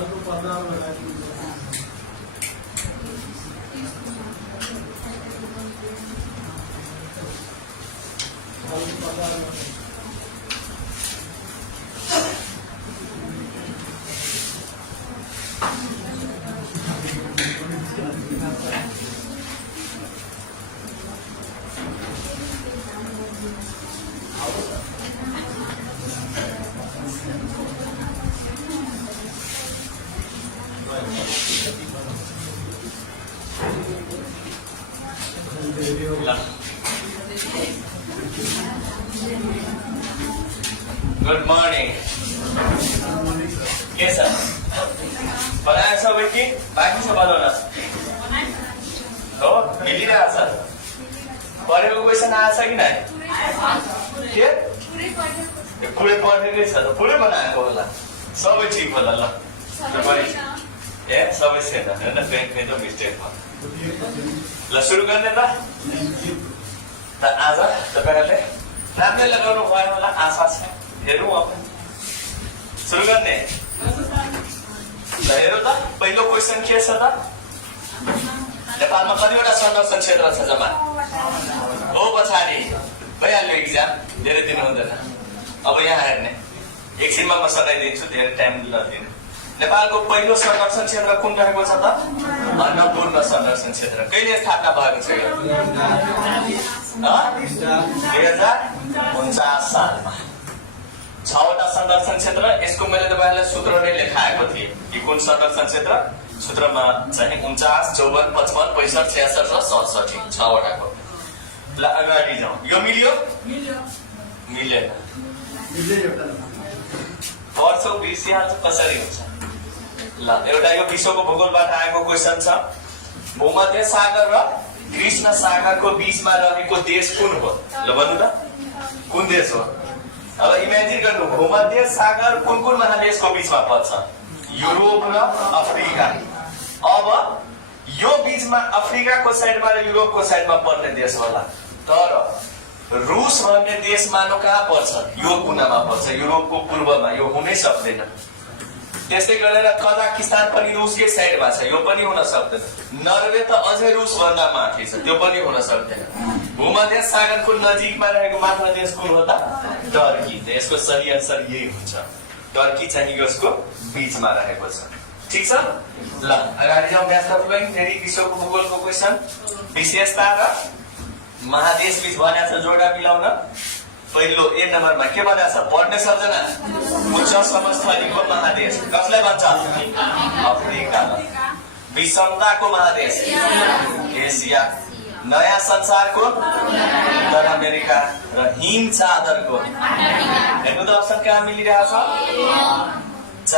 Good morning. के छ बनाएर सबै कि बाँकी छ बनाउन हो मिलिरहेछ परेको क्वेसन आएछ कि नै के पुरै पढ्ने छ त पुरै बनाएको होला सबै ठिक होला ल ए सबै छैन हैन कहीँ त मिस्टेक भयो ल सुरु गर्ने त आज तपाईहरुले राम्रै लगाउनु भयो होला आशा छ हेरौँ अब सुरु गर्ने ल हेरौँ त पहिलो क्वेसन के छ त नेपालमा कतिवटा संरक्षण क्षेत्र छ जम्मा हो पछाडि भइहाल्यो एक्जाम धेरै दिन हुँदैन अब यहाँ हेर्ने एकछिनमा म सघाइदिन्छु धेरै टाइम नदिनु नेपालको पहिलो संरक्षण क्षेत्र कुन रहेको छ त अन्नपूर्ण संरक्षण क्षेत्र कहिले स्थापना भएको छ यो 2049 सालमा 6वटा संरक्षण क्षेत्र यसको मैले तपाईहरुलाई सूत्र नै लेखाएको थिएँ कि कुन संरक्षण क्षेत्र सूत्रमा चाहिँ 49 54 55 65 66 र 67 6वटाको ल अगाडि जाउँ यो मिल्यो मिलेन वर्षौ बिर्सिहाल्छ कसरी हुन्छ ल एउटा यो विश्वको भूगोलबाट आएको क्वेसन छ भूमध्य सागर र कृष्ण सागरको बीचमा रहेको देश कुन हो ल भन्नु त कुन देश हो अब इमेजिन गर्नु भूमध्य सागर कुन कुन महादेशको बीचमा पर्छ युरोप र अफ्रिका अब यो बीचमा अफ्रिकाको साइडमा र युरोपको साइडमा पर्ने देश होला तर रुस भन्ने देश मानो कहाँ पर्छ यो कुनामा पर्छ युरोपको पूर्वमा यो हुनै सक्दैन त्यसै गरेर कजाकिस्तान पनि रुसकै साइडमा छ यो पनि हुन सक्दैन नर्वे त अझै रुस भन्दा माथि छ त्यो पनि हुन सक्दैन भूमध्य सागरको नजिकमा रहेको मात्र देश कुन हो त टर्की यसको सही आन्सर यही हुन्छ टर्की चाहिँ यसको बीचमा रहेको छ ठीक छ ल अगाडि जाउँ म्याथ अफ फ्लोइङ फेरि विश्वको भूगोलको क्वेसन विशेषता र महादेश बीच भनेको छ जोडा मिलाउन पहिलो ए नम्बरमा के भनेको छ पढ्ने सर्जना उच्च समस्थलीको महादेश कसलाई भन्छ अफ्रिका विषमताको महादेश एसिया नयाँ संसारको उत्तर अमेरिका र हिम चादरको हेर्नु त अप्सन कहाँ मिलिरहेछ 4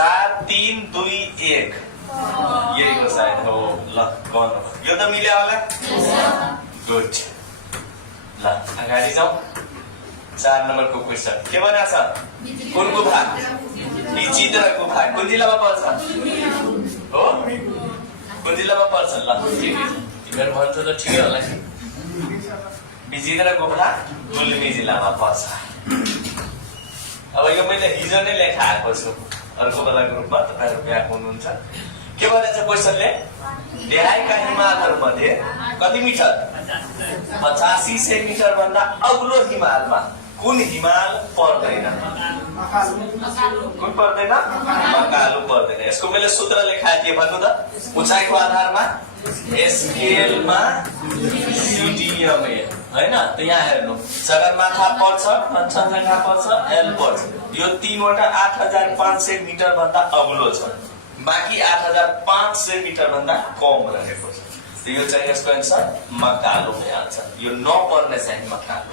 3 2 1 यही हो सायद हो ल गर्नु यो त मिल्यो होला गुड ल अगाडि जाउँ 4 नम्बरको क्वेसन के भनेको छ कुन गुफा विचित्र गुफा कुन जिल्लामा पर्छ हो कुन जिल्लामा पर्छ ल तिमीहरू भन्छ त ठिकै होला विचित्र गुफा गुल्मी जिल्लामा पर्छ अब यो मैले हिजो नै लेखाएको छु अर्को बेलाको रूपमा तपाईहरु ब्याक हुनुहुन्छ के भनेको छ क्वेसनले देहायका हिमालहरु मध्ये कति मिटर 85 सेन्टिमिटर भन्दा अग्लो हिमालमा कुन हिमाल पर्दैन कुन पर्दैन मकालु पर्दैन यसको मैले सूत्र लेखाएको थिएँ भन्नु त उचाइको आधारमा स्केलमा सिडिएम हैन त यहाँ हेर्नु सगरमाथा पर्छ पञ्चगंगा पर्छ एल पर्छ यो तीनवटा 8500 मिटर भन्दा अग्लो छ बाँकी 8500 मिटर भन्दा कम रहेको छ यो चाहिँ यसको आन्सर मकालु भइहाल्छ यो नपर्ने चाहिँ मकालु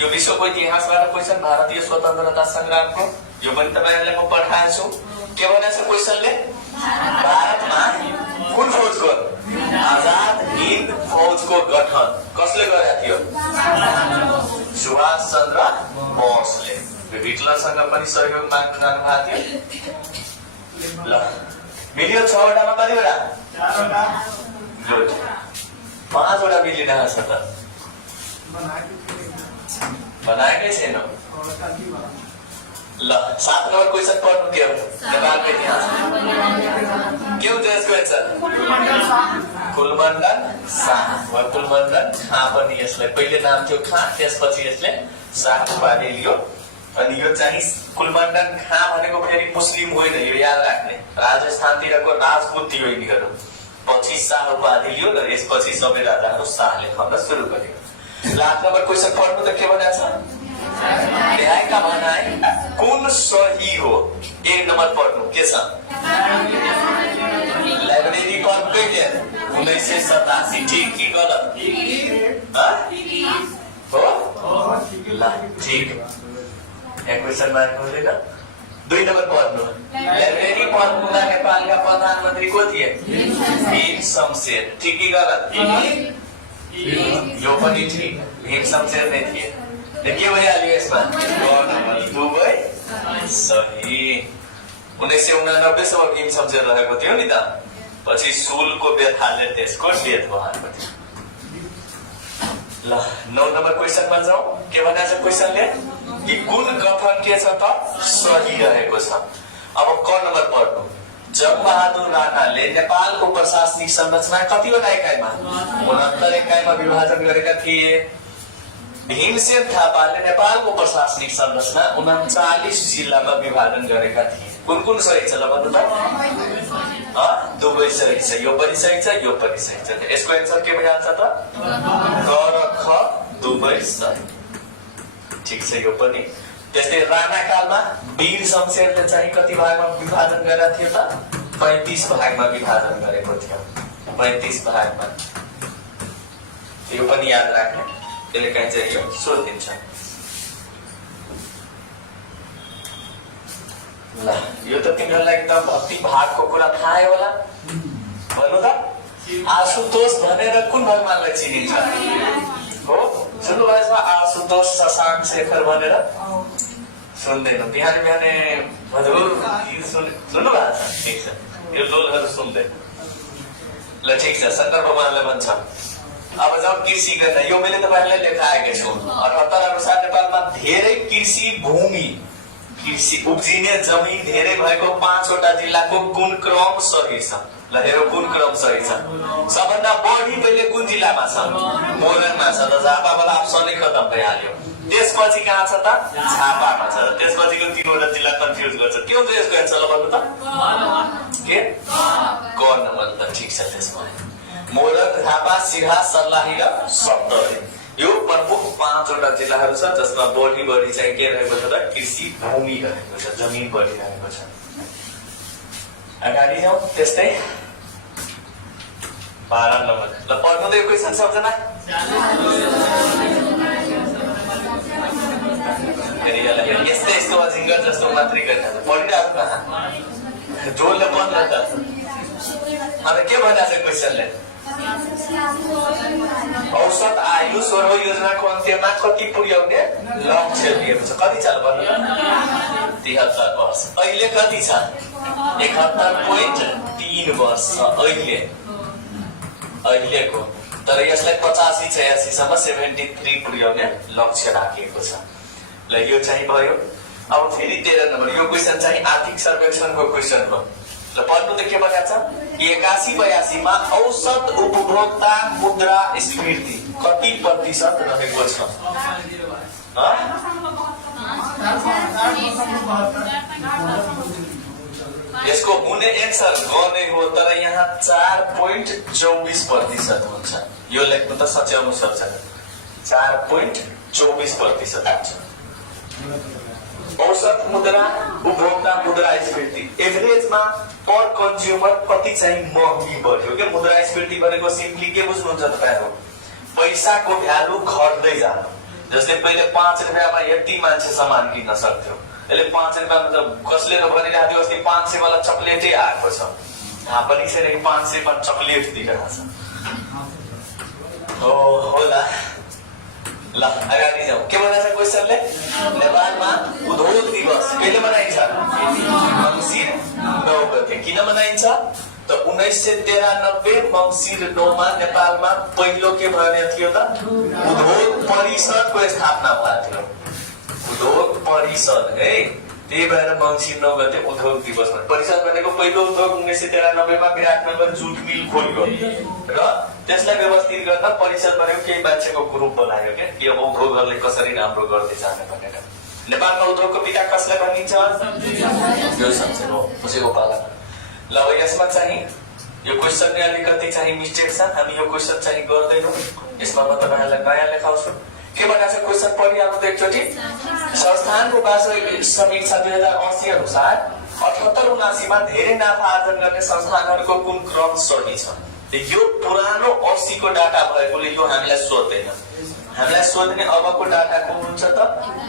यो विश्वको इतिहासबाट क्वेसन भारतीय स्वतन्त्रता संग्रामको यो पनि तपाईहरुलाई म पठाएको छु के भनेको छ क्वेसनले भारतमा कुन फौजको आजाद हिन्द फौजको गठन कसले गरेको थियो सुभाष चन्द्र बोसले हिटलरसँग पनि सहयोग माग्न जानु भएको थियो ल मिलियो 6 वटामा कतिवटा 4वटा गुड 5 वटा मिलिरहेछ त बनाएकै छैन ल 7 नम्बर क्वेसन पढ्नु के हो नेपालको इतिहास के हुन्छ यसको एन्सर कुलमण्डन शाह वा कुलमण्डन खाँ पनि यसलाई पहिले नाम थियो खाँ त्यसपछि यसले शाह उपाधि लियो अनि यो चाहिँ कुलमण्डन खाँ भनेको फेरि मुस्लिम होइन यो याद राख्ने राजस्थानतिरको राजपूत थियो यिनीहरू पछि शाह उपाधि लियो र यसपछि सबै राजाहरू शाहले खन्न सुरु गर्यो ल 8 नम्बर क्वेसन पढ्नु त के भनेको छ न्यायका भनाइ कुन सही हो 1 नम्बर पढ्नु के छ लाइब्रेरी कहिले 1987 ठीक कि गलत हो ल ठीक यहाँ क्वेसन मार्क हुँदैन 2 नम्बर पढ्नु लाइब्रेरी पढ्नुमा नेपालका प्रधानमन्त्री को थिए भीम शमशेर ठीक कि गलत यो पनि ठीक भीम शमशेर नै थिए के भइहाल्यो यसमा दुवै सही 1989 सम्म भीम शमशेर रहेको थियो नि त पछि सुलको व्यथाले त्यसको डेथ भएको थियो ल 9 नम्बर क्वेसनमा जाउँ के भनेको छ क्वेसनले कि कुन गठन के छ त सही रहेको छ अब क नम्बर पढ्नु जगबहादुर राणाले नेपालको प्रशासनिक संरचना कतिवटा इकाइमा 69 इकाइमा विभाजन गरेका थिए भीमसेन थापाले नेपालको प्रशासनिक संरचना 39 जिल्लामा विभाजन गरेका थिए कुन सही छ ल भन्नु त दुवै सही छ यो पनि सही छ यो पनि सही छ यसको एन्सर के भइहाल्छ त क र ख दुवै सही ठीक छ यो पनि त्यस्तै राणा कालमा वीर शमशेरले चाहिँ कति भागमा विभाजन गरेका थियो त 35 भागमा विभाजन गरेको थियो 35 भागमा यो पनि याद राख्ने त्यसले कहीँ चाहिँ यो सोधिन्छ ल यो त तिमीहरूलाई एकदम भक्ति भागको कुरा थाहै होला भन्नु त आशुतोष भनेर कुन भगवानलाई चिनिन्छ हो सुन्नु भएछ आशुतोष शशाङ्क शेखर भनेर सुन्दैन बिहान बिहानै हजुर सुन्नु भएको छ ठिक छ यो लोलहरू सुन्दैन ल ठिक छ शङ्कर भगवानलाई भन्छ अब जाउँ कृषि गर्न यो मैले तपाईँहरूलाई लेखाएको छु 78 अनुसार नेपालमा धेरै कृषि भूमि कृषि उब्जिने जमिन धेरै भएको 5 वटा जिल्लाको कुन क्रम सही छ ल हेरौँ कुन क्रम सही छ सबभन्दा बढी पहिले कुन जिल्लामा छ मोरङमा छ त झापाबाट अप्सनै खतम भइहाल्यो त्यसपछि कहाँ छ त झापामा छ त्यसपछिको 3 वटा जिल्ला कन्फ्युज गर्छ के हुन्छ यसको एन्सर ल भन्नु त के क नम्बर त ठीक छ त्यसमा मोरङ झापा सिराहा सर्लाही र सप्तरी यो प्रमुख 5 वटा जिल्लाहरू छ जसमा बढी चाहिँ के रहेको छ त कृषि भूमि रहेको छ जमिन बढी रहेको छ अगाडि जाउँ त्यस्तै 12 नम्बर ल पढ्नु त यो क्वेसन सबजना यस्तै यस्तो अजिङ्गर जस्तो मात्रै गरिन्छ पढिरहेको कहाँ जोडले पढ्न त अन्त के भनिरहेको छ क्वेसनले औसत आयु 16 योजनाको अन्त्यमा कति पुर्याउने लक्ष्य लिएको छ कति छ भन्नु 73 वर्ष अहिले कति छ 71.3 वर्ष अहिलेको तर यसलाई 85-86 सम्म 73 पुर्याउने लक्ष्य राखिएको छ ल यो चाहिँ भयो अब फेरि 13 नम्बर यो क्वेसन चाहिँ आर्थिक सर्वेक्षणको क्वेसन हो ल पढ्नु त के भनेको छ 81-82 मा औसत उपभोक्ता मुद्रा स्फीति कति प्रतिशत रहेको छ यसको हुने एन्सर गर्ने हो तर यहाँ 4.24% हुन्छ यो लेख्नु त सच्याउनु सक्छ 4.24% हुन्छ औसत मुद्रा उपभोक्ता मुद्रा स्फीति एभरेजमा पर कन्ज्युमर कति चाहिँ महँगी बढ्यो के मुद्रा स्फीति भनेको सिम्पली के बुझ्नुहुन्छ तपाईहरु पैसाको भ्यालु घट्दै जानु जस्तै पहिले 5 रुपैयाँमा यति मान्छे सामान किन्न सक्थ्यो अहिले 5 रुपैयाँमा त कसले र भनिरहेको थियो अस्ति 500 वाला चकलेटै आएको छ थाहा पनि छैन कि 500 मा चकलेट दिइरहेको छ हो होला ल अगाडि जाउँ के भन्छ क्वेसनले नेपालमा उद्योग दिवस कहिले मनाइन्छ मङ्सिर 9 गते किन मनाइन्छ त 1993 मङ्सिर 9 मा नेपालमा पहिलो के भयो थियो त उद्योग परिषदको स्थापना भएको थियो उद्योग परिषद है त्यही भएर मङ्सिर 9 गते उद्योग दिवस भयो। परिषद भनेको पहिलो उद्योग 1993 मा विराटनगर जुट मिल खोल्यो र त्यसलाई व्यवस्थित गर्न परिषद भनेको केही मान्छेको ग्रुप बनायो क्या कि अब उद्योगहरूले कसरी राम्रो गर्दै जाने भनेर। नेपालमा उद्योगको पिता कसलाई भनिन्छ? जो शमशेर हो, उसैको पालामा। ल अब यसमा चाहिँ यो क्वेसन अलिकति चाहिँ मिस्टेक छ, हामी यो क्वेसन चाहिँ गर्दैनौँ। यसमा म तपाईँहरूलाई नयाँ लेखाउँछु। के भनेको छ क्वेसन पढिहाल्नु त एकचोटि। संस्थानको वार्षिक समीक्षा 2080 अनुसार 78-79 मा धेरै नाफा आर्जन गर्ने संस्थानहरूको कुन क्रम सही छ? यो पुरानो 80 को डाटा भएकोले यो हामीलाई सोध्दैन। हामीलाई सोध्ने अबको डाटा कुन हुन्छ त?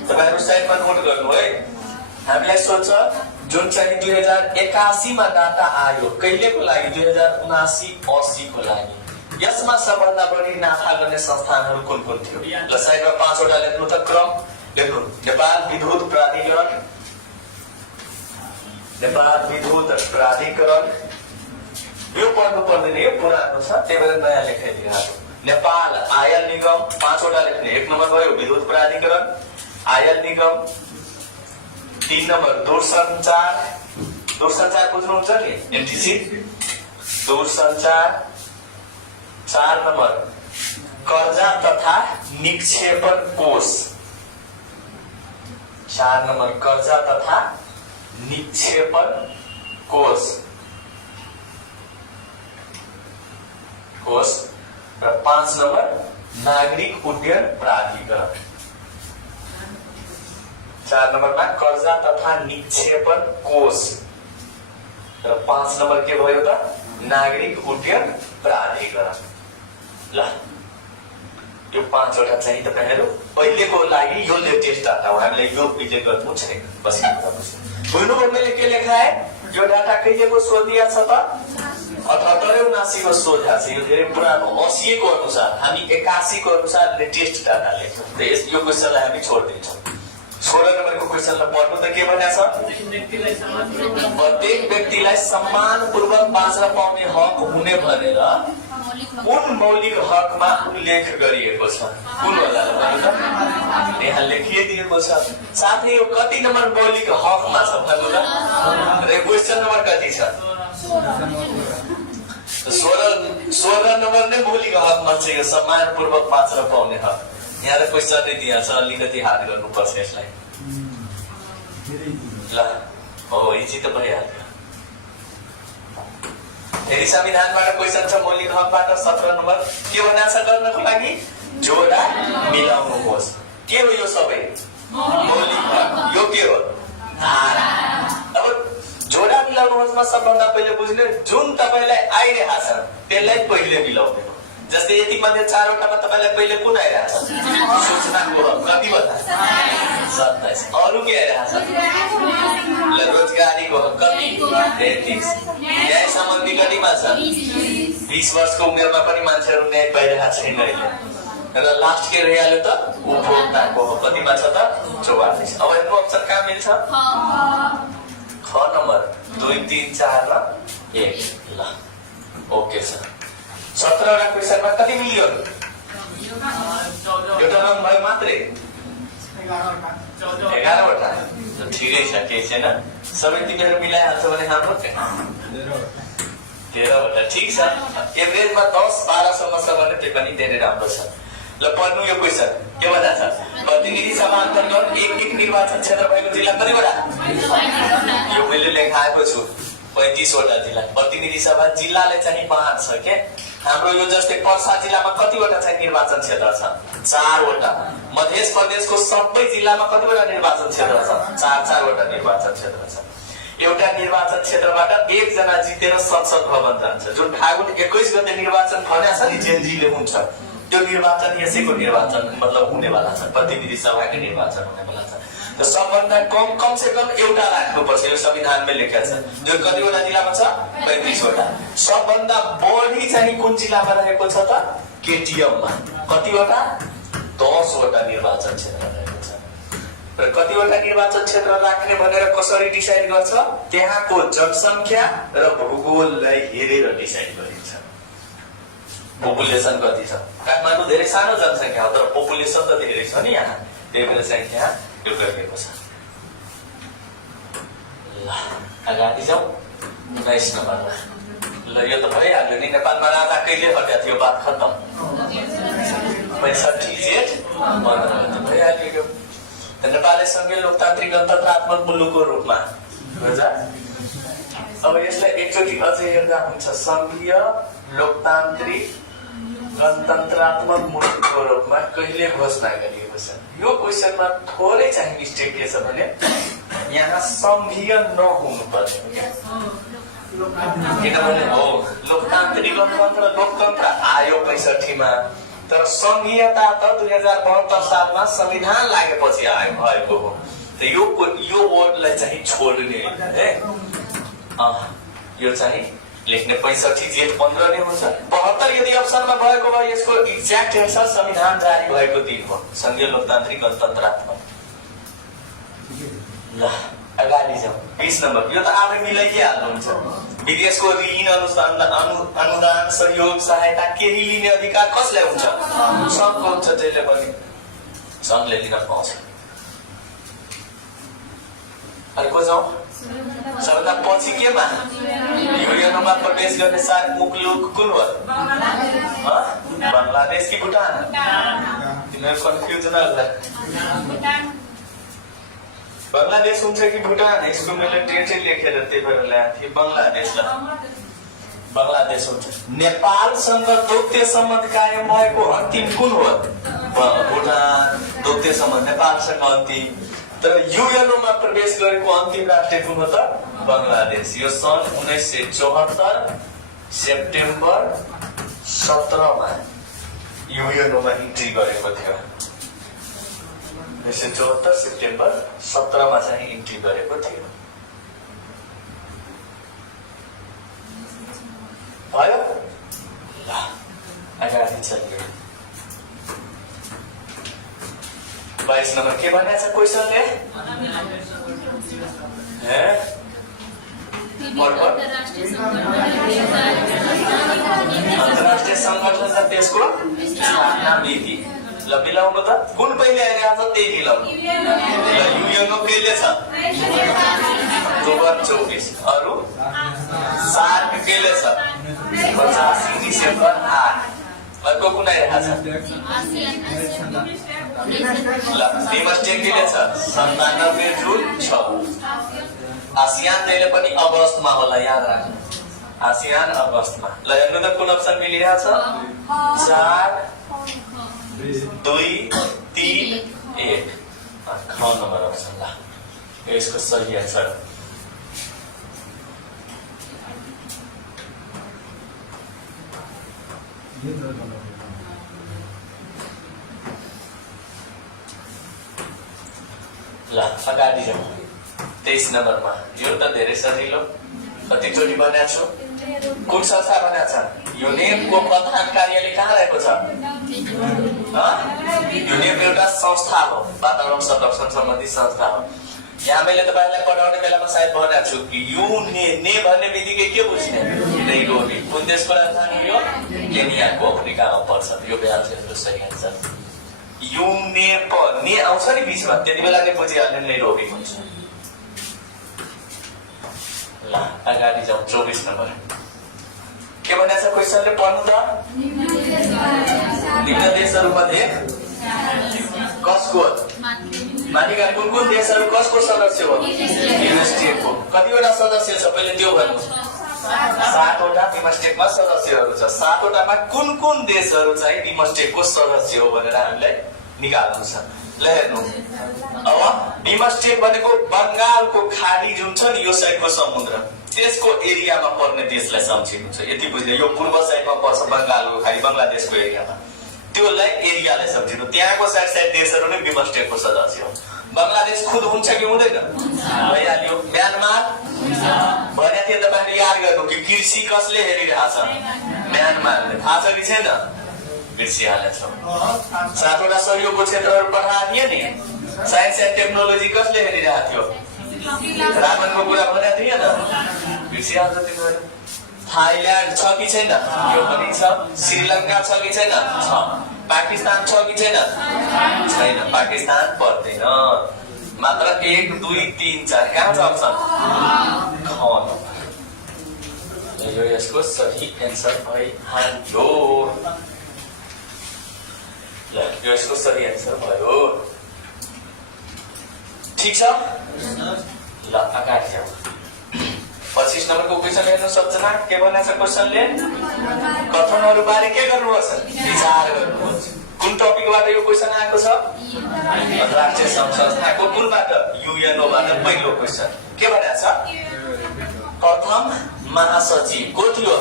तपाईहरु साइडमा नोट गर्नु है। हामीलाई सोध्छ जुन चाहिँ 2081 मा डाटा आयो, कहिलेको लागि? 2079-80 को लागि। यसमा सबभन्दा बढी नाफा गर्ने संस्थानहरू कुन कुन थियो? ल साइडमा 5 वटा लेख्नु त, क्रम लेख्नु। नेपाल विद्युत प्राधिकरण, नेपाल विद्युत प्राधिकरण, यो पढ्नु पर्दैन, यो पुरानो छ, त्यही भएर नयाँ लेखाइदिएको। नेपाल आयल निगम, 5 वटा लेख्ने। 1 नम्बर भयो विद्युत प्राधिकरण, आयल निगम। 3 नम्बर दूरसञ्चार, दूरसञ्चार बुझ्नुहुन्छ नि, एनटिसी दूरसञ्चार। 4 नम्बर कर्जा तथा निक्षेपण कोष, 4 नम्बर कर्जा तथा निक्षेपण कोष कोष र 5 नम्बर नागरिक उड्डयन प्राधिकरण। 4 नम्बरमा कर्जा तथा निक्षेपण कोष र 5 नम्बर के भयो त? नागरिक उड्डयन प्राधिकरण। ल यो 5 वटा चाहिँ तपाईहरु पहिलेको लागि यो लेटेस्ट डाटा हो, हामीले यो विजय गर्नु छैन। बस बुझ्नु भयो मैले के लेखाए? यो डाटा कहिलेको सोधिया छ त? 78-79 को सोध्या छ। यो धेरै पुरानो 80 को अनुसार, हामी 81 को अनुसार लेटेस्ट डाटा लेख्छौँ। त यो क्वेशनलाई हामी छोड्दिन्छौँ। 16 नम्बरको क्वेशनलाई पढ्नु त के भनेको छ? प्रत्येक व्यक्तिलाई सम्मानपूर्वक बाँच्न पाउने हक हुने भनेर कुन मौलिक हकमा उल्लेख गरिएको छ? कुन होला भन्नु त? यहाँ लेखिदिएको छ। साथै यो कति नम्बर मौलिक हकमा छ भन्नु त? र क्वेशन नम्बर कति छ? 16 नम्बर नै मौलिक हकमा छ, यो सम्मानपूर्वक बाँच्न पाउने हक। यहाँ त क्वेशन नै दिएको छ, अलिकति हात गर्नुपर्छ यसलाई। ल हो इजी त भइहाल्यो। फेरि संविधानबाट क्वेशन छ मौलिक हकबाट 17 नम्बर के भनेको छ गर्नको लागि? जोडा मिलाउनुहोस्। के हो यो सबै? मौलिक हक। यो के हो? धारा। अब जोडा मिलाउनुहोस्मा सबभन्दा पहिले बुझ्ने जुन तपाईलाई आइरहेको छ त्यसलाई पहिले मिलाउने हो। जस्तै यति मध्ये 4 वटामा तपाईलाई पहिले कुन आइरहेको छ? सूचनाको हक। कति भन्दा? 27। अरु के आइरहेको छ? रोजगारीको हक। कति? 33। न्याय सम्बन्धी कतिमा छ? 20 वर्षको उमेरमा पनि मान्छेहरू न्याय पाइरहेका छैन अहिले। र लास्ट के रहिहाल्यो त? उपभोक्ताको हक। कतिमा छ त? 44। अब हेर्नु अप्सन कहाँ मिल्छ? ख नम्बर 2, 3, 4 र 1। ल ओके सर। 17 वटा क्वेशनमा कति मिल्यो? एउटा रङ भयो मात्रै। 11 वटा। ठिकै छ, केही छैन। सबै तिमीहरू मिलाइहाल्छ भने हाम्रो 13 वटा। ठिक छ। एभरेजमा 10-12 सम्म छ भने त्यो पनि धेरै राम्रो छ। ल पढ्नु यो क्वेशन के भनेको छ? प्रतिनिधि सभा अन्तर्गत एक निर्वाचन क्षेत्र भएको जिल्ला कतिवटा? यो मैले लेखाएको छु 35 वटा जिल्ला। प्रतिनिधि सभा जिल्लाले चाहिँ 5 छ के। हाम्रो यो जस्तै पर्सा जिल्लामा कतिवटा चाहिँ निर्वाचन क्षेत्र छ? 4 वटा। मध्य प्रदेशको सबै जिल्लामा कतिवटा निर्वाचन क्षेत्र छ? 4 वटा निर्वाचन क्षेत्र छ। एउटा निर्वाचन क्षेत्रबाट 1 जना जितेर संसद भवन जान्छ। जुन फागुन 21 गते निर्वाचन भनेको छ नि जेनजीले हुन्छ, त्यो निर्वाचन यसैको निर्वाचन मतलब हुनेवाला छ। प्रतिनिधि सभाको निर्वाचन हुनेवाला छ। त सबभन्दा कम से कम एउटा राख्नुपर्छ। यो संविधानमै लेखेको छ। जो कतिवटा जिल्लामा छ? 35 वटा। सबभन्दा बढी चाहिँ कुन जिल्लामा रहेको छ त? केटीएममा। कतिवटा? 10 वटा निर्वाचन क्षेत्र रहेको छ। र कतिवटा निर्वाचन क्षेत्र राख्ने भनेर कसरी डिसाइड गर्छ? त्यहाँको जनसङ्ख्या र भूगोललाई हेरेर डिसाइड गरिन्छ। पपुलेसन कति छ? काठमाडौँ धेरै सानो जनसङ्ख्या हो तर पपुलेसन त धेरै छ नि यहाँ, त्यही भएर चाहिँ यहाँ यो गरिएको छ। ल अगाडि जाउँ 19 नम्बरमा। ल यो त भइहाल्यो नि, नेपालमा राजा कहिले हट्या थियो, बात खत्तम। 65 जेठ 15 त भइहाल्यो यो। नेपाली संघीय लोकतान्त्रिक गणतन्त्रात्मक मुलुकको रूपमा अब यसलाई एकचोटि अझै हेर्दा हुन्छ, संघीय लोकतान्त्रिक गणतन्त्रात्मक मुलुकको रूपमा कहिले घोषणा गरिएको छ। यो क्वेसनमा थोरै चाहिँ मिस्टेक के छ भने यहाँ संघीय नहुनु पर्ने, किनभने हो लोकतान्त्रिक गणतन्त्र लोकतन्त्र आयो 65 मा, तर संघीयता त 2072 सालमा संविधान लागेपछि आयो भएको हो। त यो वर्डलाई चाहिँ छोड्ने है, यो चाहिँ लेख्ने 65 जेठ 15 नै हुन्छ। 72 यदि अप्सनमा भएको भए यसको एक्ज्याक्ट एन्सर संविधान जारी भएको दिन हो, संघीय लोकतान्त्रिक गणतन्त्रात्मक। ल अगाडि जाउँ 20 नम्बर। यो त आफै मिलाइहाल्नुहुन्छ। विदेशको ऋण अनुदान सहयोग सहायता केही लिने अधिकार कसलाई हुन्छ? सङ्घको हुन्छ, जहिले पनि सङ्घले लिन पाउँछ। अर्को जाउँ, सबभन्दा पछि केमा युएनमा प्रवेश गर्ने सार्क मुलुक कुन हो? बङ्गलादेश कि भुटान? तिनीहरू कन्फ्युजन होला। बङ्गलादेश हुन्छ कि भुटान? यसको मैले डेटै लेखेर त्यही भएर ल्याएको थिएँ। बङ्गलादेश हुन्छ। नेपालसँग दौत्य सम्बन्ध कायम भएको अन्तिम कुन हो? भुटान। दौत्य सम्बन्ध नेपालसँग अन्तिम। तर युएनओमा प्रवेश गरेको अन्तिम राष्ट्र कुन हो त? बङ्गलादेश। यो सन् 1974 सेप्टेम्बर 17 मा युएनओमा इन्ट्री गरेको थियो। 1974 सेप्टेम्बर 17 मा चाहिँ इन्ट्री गरेको थियो। भयो? ल अगाडि चल्यो। 22 नम्बर के भनेको छ क्वेसनले? अन्तर्राष्ट्रिय संगठन छ त्यसको स्थापना मिति। ल मिलाउनु त, कुन पहिले आइरहेको छ त्यही मिलाउनु। युएनओ कहिले छ? अक्टोबर 24। अरू सार्क कहिले छ? 85 डिसेम्बर 8। अर्को कुन आइरहेको छ? ल डिमस्टेक कहिले छ? 97 जुन 6। आसियान जहिले पनि अगस्तमा होला, याद राख्नु। आसियान अगस्तमा। ल हेर्नु त कुन अप्सन मिलिरहेको छ? 4 2 3 1। ख नम्बर अप्सन। ल यसको सही एन्सर। ल अगाडि जाउँ 23 नम्बरमा। यो त धेरै सजिलो, कतिचोटि बनाएको छु। कुन संस्था बनाएको छ? युनेपको प्रधान कार्यालय कहाँ रहेको छ? युनेप एउटा संस्था हो, वातावरण संरक्षण सम्बन्धी संस्था हो। यहाँ मैले तपाईँलाई पढाउने बेलामा सायद बनाएको छु कि ने भन्ने बित्तिकै के बुझ्ने? नैरोबी। कुन देशको राजधानी हो? केनियाको अफ्रिकामा पर्छ। यो बेलाको सही एन्सर। युनेप ने आउँछ नि बिचमा, त्यति बेला नै बुझिहाल्ने नैरोबी हुन्छ। ल अगाडि जाउँ 24 नम्बर। के भनेको छ क्वेसनले? पढ्नु त। निम्न देशहरूमध्ये कसको माथिका कुन देशहरू कसको सदस्य हो? बिमस्टेकको। कतिवटा सदस्य छ पहिले त्यो भन्नु। 7 वटा बिमस्टेकमा सदस्यहरू छ। 7 वटामा कुन देशहरू चाहिँ बिमस्टेकको सदस्य हो भनेर हामीलाई निकाल्नु छ। ल हेर्नु, अब बिमस्टेक भनेको बंगालको खाडी जुन छ नि, यो साइडको समुद्र, त्यसको एरियामा पर्ने देशलाई सम्झिनु छ। यति बुझ्ने, यो पूर्व साइडमा पर्छ बंगालको खाडी, बंगलादेशको एरियामा, त्योलाई एरियालाई सम्झिनु। त्यहाँको साइड देशहरू नै बिमस्टेकको सदस्य हो। बंगलादेश खुद हुन्छ कि हुँदैन? भइहाल्यो। म्यानमार भने थियो तपाईँले याद गर्नु कि कृषि कसले हेरिरहेको छ? म्यानमारले। थाहा छ कि छैन? बिर्सिहालेछौँ। 7 वटा सहयोगको क्षेत्रहरू बढाएको थियो नि। साइन्स एन्ड टेक्नोलोजी कसले हेरिरहेको थियो? रावणको कुरा भनेको थिएन? बिर्सिहाल्छ तिनीहरू। थाइल्यान्ड छ कि छैन? यो पनि छ। श्रीलङ्का छ कि छैन? छ। पाकिस्तान छ कि छैन? छैन, पाकिस्तान पर्दैन। मात्र 1 2 3 4 कहाँ छ अप्सन ख यो यसको सही एन्सर भइहाल्यो ल यो यसको सही एन्सर भयो ठीक छ ल अगाडि जाऊ 25 नम्बरको क्वेशन हेर्नु सबजना के भनेछ क्वेशनले कथनहरु बारे के गर्नुपर्छ विचार गर्नुपर्छ कुन टपिकबाट यो क्वेशन आएको छ अन्तर्राष्ट्रिय संघ संस्थाको कुनबाट युएनओ बाट पहिलो क्वेशन के भनेछ प्रथम महासचिव को थियो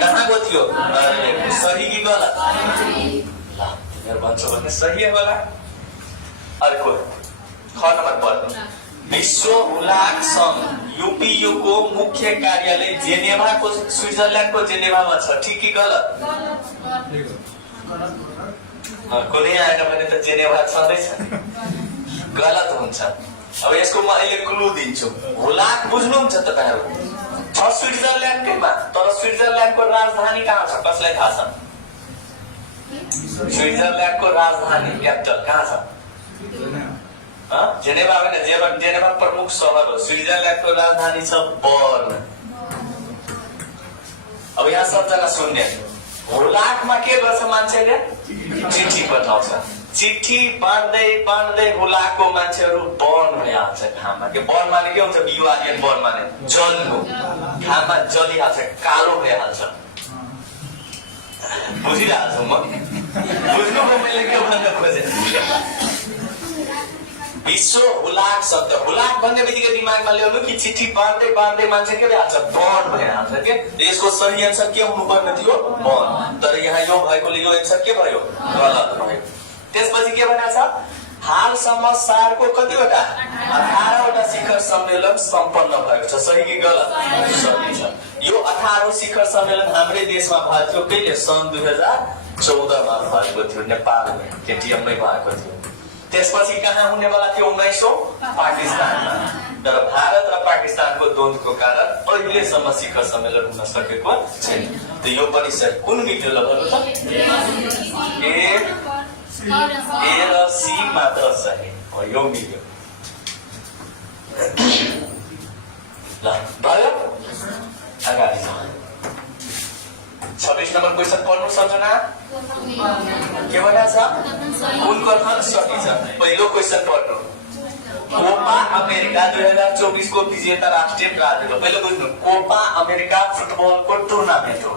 कहाँ को थियो सही कि गलत ल तिमीहरु भन्छौ भने सही होला अर्को ख नम्बर पढ्नु विश्व हुलाक संघ यूपीयू को मुख्य कार्यालय जेनेभा को स्विट्जरल्यान्ड को जेनेभामा छ ठीक कि गलत कुनै आएन भने त जेनेभा छँदैछ गलत हुन्छ अब यसको म अहिले क्लू दिन्छु हुलाक बुझ्नुहुन्छ तपाईहरु छ स्विट्जरल्यान्डमा तर स्विट्जरल्यान्डको राजधानी कहाँ छ कसलाई थाहा छ स्विट्जरल्यान्डको राजधानी क्यापिटल कहाँ छ जेनेभा होइन जेनेभा प्रमुख सहर हो स्विट्जरल्यान्डको राजधानी छ बर्न अब यहाँ सबजना सुन्ने हुलाकमा के गर्छ मान्छेले चिठी पठाउँछ चिठी बाँड्दै बाँड्दै हुलाकको मान्छेहरू बर्न भइहाल्छ घाममा के बर्न माने के हुन्छ बिवारियन बर्न माने जल्नु घाममा जलिहाल्छ कालो भइहाल्छ बुझिरहेको छु म बुझ्नुभयो मैले के भन्न खोजेँ विश्व हुलाक शब्द हुलाक भन्ने बित्तिकै दिमागमा ल्याउनु कि चिठी बाँड्दै बाँड्दै मान्छे के भइहाल्छ बर्न भइहाल्छ के यसको सही एन्सर के हुनुपर्ने थियो बर्न तर यहाँ यो भएकोले यो एन्सर के भयो गलत भयो त्यसपछि के भनेको छ हालसम्म सारको कतिवटा 18वटा शिखर सम्मेलन सम्पन्न भएको छ सही कि गलत सही छ यो 18औं शिखर सम्मेलन हाम्रै देशमा भएको थियो कहिले सन् 2014 मा भएको थियो नेपालमा केटीएममै भएको थियो त्यसपछि कहाँ हुनेवाला थियो 1900 पाकिस्तानमा तर भारत र पाकिस्तानको द्वन्द्वको कारण अहिलेसम्म शिखर सम्मेलन हुन सकेको छैन त यो पनि सही कुन मिल्यो ल भन्नु त ए र सी मात्र सही हो यो मिल्यो ल भयो अगाडि जाऊ 26 नम्बर क्वेशन पढ्नु सजना के भनेछ कुन कथन सही छ पहिलो क्वेशन पढ्नु कोपा अमेरिका 2024 को विजेता राष्ट्रिय ब्राजिल हो पहिलो बुझ्नु कोपा अमेरिका फुटबलको टुर्नामेन्ट हो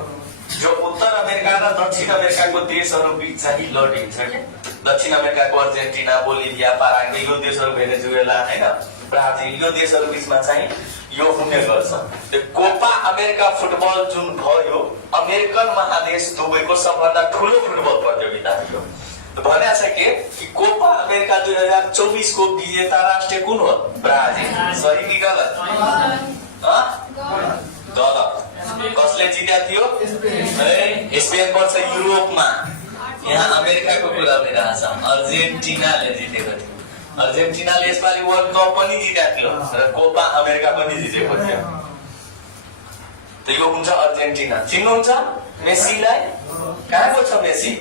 जो उत्तर अमेरिका र दक्षिण अमेरिकाको देशहरू बीच चाहिँ लडिन्छ के दक्षिण अमेरिकाको अर्जेन्टिना बोलिभिया पाराग्वे यो देशहरू भेनेजुएला हैन ब्राजिल यो देशहरू बीचमा चाहिँ यो हुने गर्छ त्यो कोपा अमेरिका फुटबल जुन भयो अमेरिकन महादेश दुबईको सबभन्दा ठूलो फुटबल प्रतियोगिता हो भनेको छ कि कोपा अमेरिका 2024 को विजेता राष्ट्र कुन हो ब्राजिल सही कि गलत गलत कसले जित्या थियो स्पेन पर्छ युरोपमा यहाँ अमेरिकाको कुरा भइरहेछ अर्जेन्टिनाले जितेको थियो अर्जेन्टिनाले यसपालि वर्ल्ड कप पनि जितेको थियो र कोपा अमेरिका पनि जितेको थियो त यो हुन्छ अर्जेन्टिना चिन्नुहुन्छ मेसीलाई कहाँको छ मेसी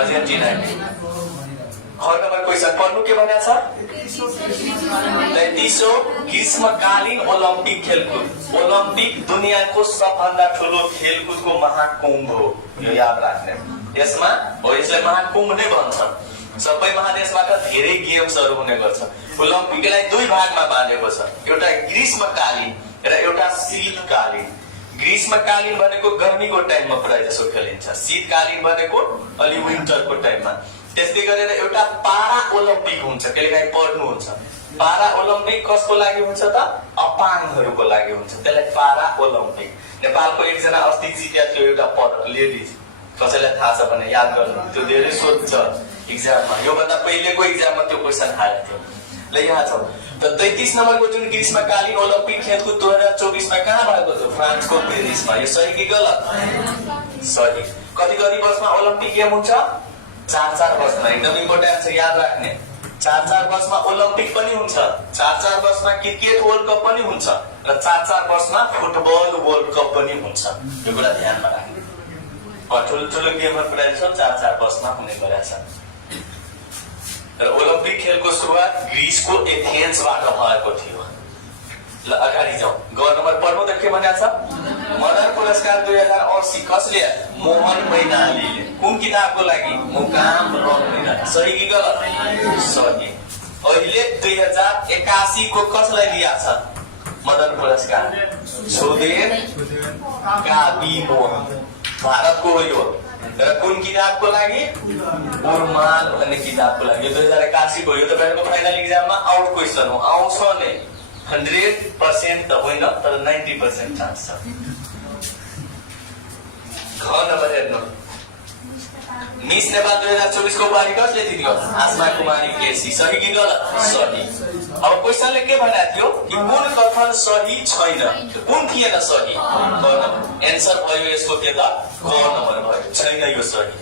अर्जेन्टिना हर नम्बर क्वेशन पढ्नु के भनेको छ 33औं ग्रीष्मकालीन ओलम्पिक खेलकुद ओलम्पिक दुनियाँको सबभन्दा ठूलो खेलकुदको महाकुम्भ हो यो याद राख्ने यसमा हो यसलाई महाकुम्भ नै भन्छन् सबै महादेशबाट धेरै गेम्सहरू हुने गर्छ ओलम्पिकलाई दुई भागमा बाँडेको छ एउटा ग्रीष्मकालीन र एउटा शीतकालीन ग्रीष्मकालीन भनेको गर्मीको टाइममा प्राय जसो खेलिन्छ शीतकालीन भनेको अलि विन्टरको टाइममा त्यस्तै गरेर एउटा पारा ओलम्पिक हुन्छ कहिलेकाहीँ पढ्नुहुन्छ पारा ओलम्पिक कसको लागि हुन्छ त अपाङ्गहरूको लागि हुन्छ त्यसलाई पारा ओलम्पिक नेपालको एकजना अस्ति जित्या थियो एउटा पदक लेडिज कसैलाई थाहा छ भने याद गर्नु त्यो धेरै सोध्छ एक्जाममा योभन्दा पहिलेको एक्जाममा त्यो क्वेशन आएको थियो ल यहाँ छ त 33 नम्बरको जुन ग्रीष्मकालीन ओलम्पिक खेलकुद 2024 मा कहाँ भएको थियो फ्रान्सको पेरिसमा यो सही कि गलत सही कति वर्षमा ओलम्पिक गेम हुन्छ 4 वर्षमा एकदम इम्पोर्टेन्ट छ याद राख्ने 4 वर्षमा ओलम्पिक पनि हुन्छ 4 वर्षमा क्रिकेट वर्ल्ड कप पनि हुन्छ र 4 वर्षमा फुटबल वर्ल्ड कप पनि हुन्छ यो कुरा ध्यानमा राख्ने ठुलो गेमहरु प्राय सब 4 वर्षमा हुने गरेछ र ओलम्पिक खेलको सुरुवात ग्रिसको एथेन्सबाट भएको थियो। ल अगाडि जाउँ। ग नम्बर पढ्नु त के भनेको छ? मदन पुरस्कार 2080 कसले? मोहन मैनालीले। कुन किताबको लागि? मुकाम रङ्गलीला। सही कि गलत? सही। अहिले 2081 को कसलाई दिया छ मदन पुरस्कार? सुदेव काबी मोहन। भारतको हो यो। र कुन किताबको लागि? उर्माल भन्ने किताबको लागि। यो 2081 को। यो तपाईहरुको फाइनल एक्जाममा आउट क्वेशन हो। आउँछ नै 100% त होइन तर 90% चान्स छ। ख नम्बर हेर्नु। मिस नेपाल 2024 को उपाधि कसले जित्यो? आसमा कुमारी केसी। सही कि गलत? सही। अब क्वेशनले के भनेको थियो कि कुन कथन सही छैन? कुन थिएन सही? क नम्बर। एन्सर भयो यसको के त? क नम्बर भयो। छैन यो सही।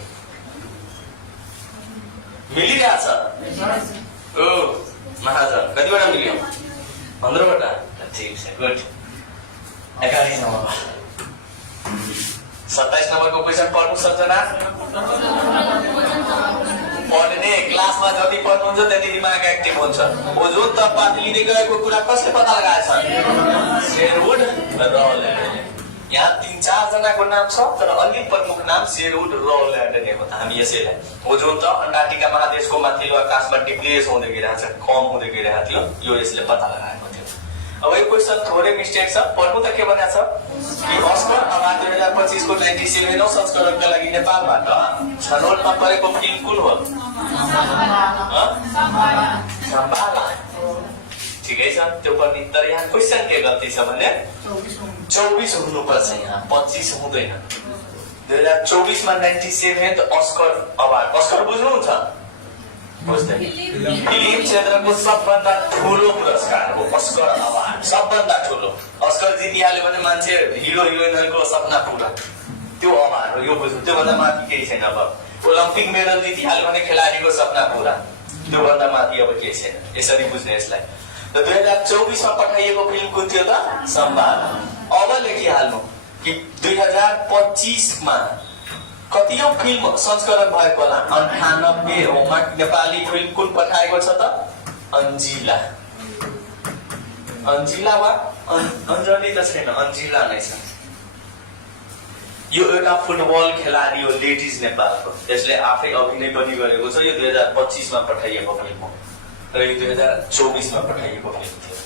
मिलिरहेछ? ओ महाजन कतिवटा मिल्यो? 15 वटा। ठीक छ, गुड। 11 नम्बर 27 नम्बरको क्वेशन पढ्नु सजना। पढ्ने क्लासमा जति पढ्नुहुन्छ त्यति दिमाग एक्टिभ हुन्छ। ओजो त पाठ लिँदै गएको कुरा कसले पत्ता लगाएछ? शेरवुड र रौल्यान्डले। यहाँ 3-4 जनाको नाम छ तर अलि प्रमुख नाम शेरवुड र रौल्यान्डले हो। हामी यसैलाई ओजो त अन्टार्कटिका महादेशको माथिल्लो आकाशमा डिप्लेस हुँदै गइरहेछ, कम हुँदै गइरहेको थियो। यो यसले पत्ता लगाएको थियो। अब यो क्वेशन थोरै मिस्टेक छ। पढ्नु त के भनेको छ कि अस्कर अवार्ड 2025 को 97औं संस्करणका लागि नेपालबाट छनौटमा परेको फिल्म कुन हो? सम्बाला। ठिकै छ, त्यो पनि। तर यहाँ क्वेशन के गल्ती छ भने 24 हुनुपर्छ, यहाँ 25 हुँदैन। 2024 मा 97th अस्कर अवार्ड। अस्कर बुझ्नुहुन्छ? बुझ्दैन। फिल्म क्षेत्रको सबभन्दा ठुलो पुरस्कार हो अस्कर अवार्ड। सबभन्दा ठुलो। अस्कर जितिहाल्यो भने मान्छे हिरो हिरोइनहरुको सपना पुरा। त्यो अवार्ड हो, यो बुझ्नु। त्योभन्दा माथि केही छैन। अब ओलम्पिक मेडल जितिहाल्यो भने खेलाडीको सपना पुरा। त्योभन्दा माथि अब केही छैन। यसरी बुझ्ने यसलाई। त 2024 मा पठाइएको फिल्म कुन थियो त? सम्बाला। अब लेखिहाल्नु कि 2025 मा कतिऔं फिल्म संस्करण भएको होला? 98औं नेपाली फिल्म कुन पठाएको छ त? अन्जिला। अन्जिला वा अन्जली त छैन, अन्जिला नै छ। यो एउटा फुटबल खेलाडी हो, लेडिज नेपालको। यसले आफै अभिनय पनि गरेको छ। यो 2025 मा पठाइएको फिल्म हो र यो 2024 मा पठाइएको फिल्म थियो।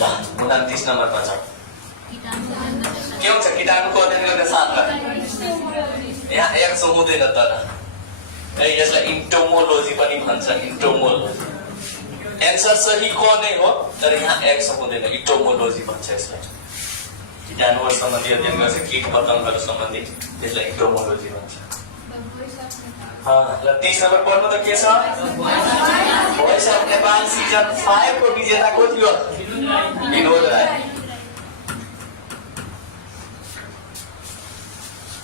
ल 29 नम्बरमा छ। के हुन्छ? कीटाणुको अध्ययन गर्ने साथमा यहाँ 100 हुँदैन तर यसलाई इन्टोमोलोजी पनि भन्छ। इन्टोमोलोजी। एन्सर सही क नै हो तर यहाँ 100 हुँदैन। इन्टोमोलोजी भन्छ यसलाई। कीटाणुहरू सम्बन्धी अध्ययन गर्छ, कीट पतङ्गहरू सम्बन्धी, त्यसलाई इन्टोमोलोजी भन्छ। ल 30 नम्बर पढ्नु त के छ? भोइस अफ नेपाल सिजन 5 को विजेता को थियो? विनोद राई।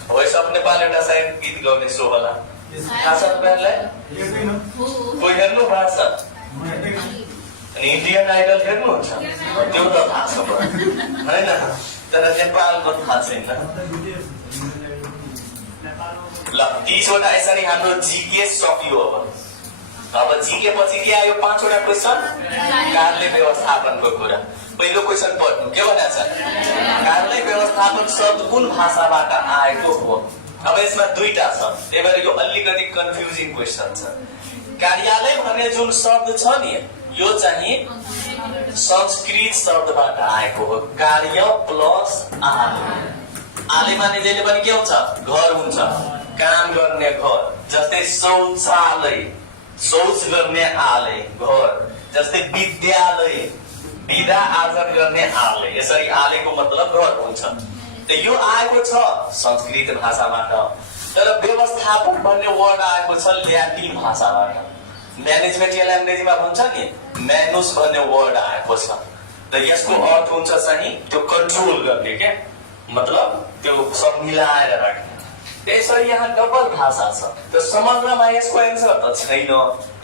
भोइस अफ नेपाल एउटा सायद गीत गाउने शो होला। थाहा छ तपाईँहरूलाई? कोही हेर्नु भएको छ? अनि इन्डियन आइडल हेर्नुहुन्छ? त्यो त थाहा छ होइन, तर नेपालको थाहा छैन। ल 30 वटा यसरी हाम्रो जीके सकियो। अब जीके पछि के आयो? 5 वटा क्वेशन। कार्यालय व्यवस्थापनको कुरा। पहिलो क्वेशन पढ्नु। के भनेको छ? कार्यालय व्यवस्थापन शब्द कुन भाषाबाट आएको हो? अब यसमा दुईटा छ, त्यही भएर यो अलिकति कन्फ्युजिङ क्वेशन छ। कार्यालय भन्ने जुन शब्द छ नि, यो चाहिँ संस्कृत शब्दबाट आएको हो। कार्य प्लस आलय। आलय माने जहिले पनि के हुन्छ? घर हुन्छ, काम गर्ने घर। जस्तै शौचालय, शौच गर्ने आलय, घर। जस्तै विद्यालय, विधा आर्जन गर्ने आलय। यसरी आलयको मतलब घर हुन्छ। त यो आएको छ संस्कृत भाषाबाट। तर व्यवस्थापन भन्ने वर्ड आएको छ ल्याटिन भाषाबाट। म्यानेजमेन्ट यसलाई अङ्ग्रेजीमा भन्छ नि, म्यानुस भन्ने वर्ड आएको छ। त यसको अर्थ हुन्छ चाहिँ त्यो कन्ट्रोल गर्ने, के मतलब त्यो सब मिलाएर राख्ने। त्यसरी यहाँ डबल भाषा छ। त समग्रमा यसको एन्सर त छैन।